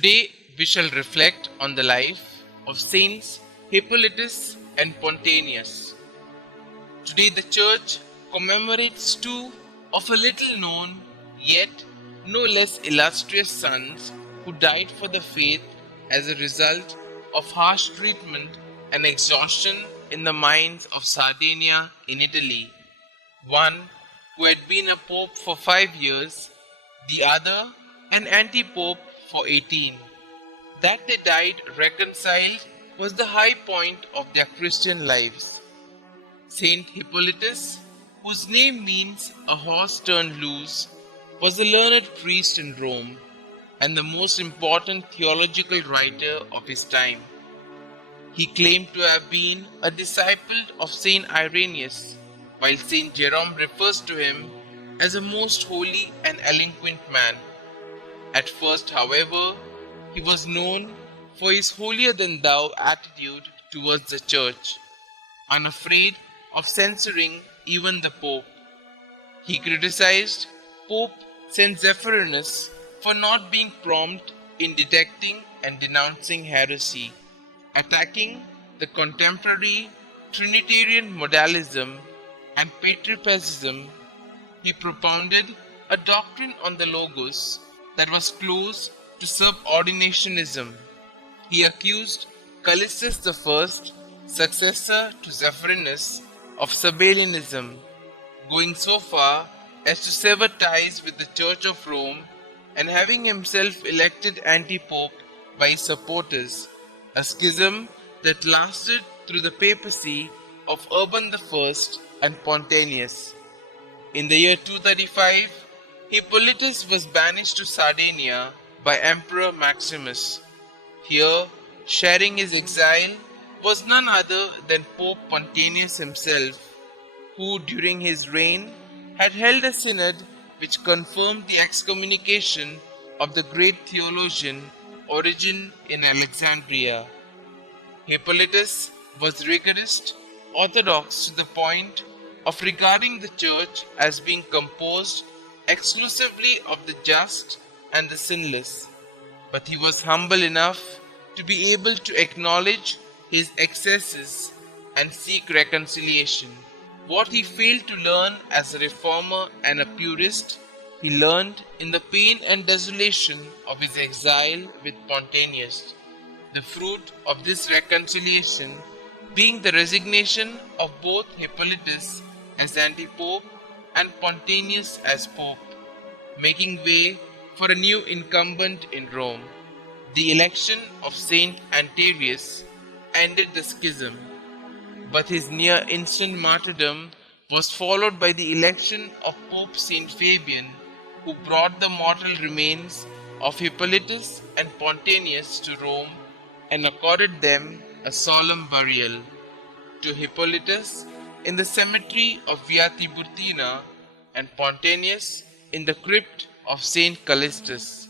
Today we shall reflect on the life of Saints Hippolytus and Pontianus. Today the Church commemorates two of a little known yet no less illustrious sons who died for the faith as a result of harsh treatment and exhaustion in the mines of Sardinia in Italy. One who had been a pope for 5 years, the other an anti-pope for 18. That they died reconciled was the high point of their Christian lives. Saint Hippolytus, whose name means a horse turned loose, was a learned priest in Rome and the most important theological writer of his time. He claimed to have been a disciple of Saint Irenaeus, while Saint Jerome refers to him as a most holy and eloquent man. At first, however, he was known for his holier-than-thou attitude towards the Church, unafraid of censoring even the Pope. He criticized Pope St. Zephyrinus for not being prompt in detecting and denouncing heresy, attacking the contemporary Trinitarian modalism and patripacism. He propounded a doctrine on the Logos that was close to subordinationism. He accused Callistus I, successor to Zephyrinus, of Sabellianism, going so far as to sever ties with the Church of Rome and having himself elected anti-pope by his supporters, a schism that lasted through the papacy of Urban I and Pontianus. In the year 235, Hippolytus was banished to Sardinia by Emperor Maximus. Here, sharing his exile, was none other than Pope Pontianus himself, who during his reign had held a synod which confirmed the excommunication of the great theologian Origen in Alexandria. Hippolytus was rigorist, orthodox to the point of regarding the Church as being composed exclusively of the just and the sinless, but he was humble enough to be able to acknowledge his excesses and seek reconciliation. What he failed to learn as a reformer and a purist, he learned in the pain and desolation of his exile with Pontianus. The fruit of this reconciliation being the resignation of both Hippolytus as anti-pope and Pontianus as pope, making way for a new incumbent in Rome. The election of Saint Antarius ended the schism, but his near instant martyrdom was followed by the election of Pope Saint Fabian, who brought the mortal remains of Hippolytus and Pontianus to Rome and accorded them a solemn burial. To Hippolytus in the cemetery of Via Tiburtina and Pontianus in the crypt of Saint Callistus.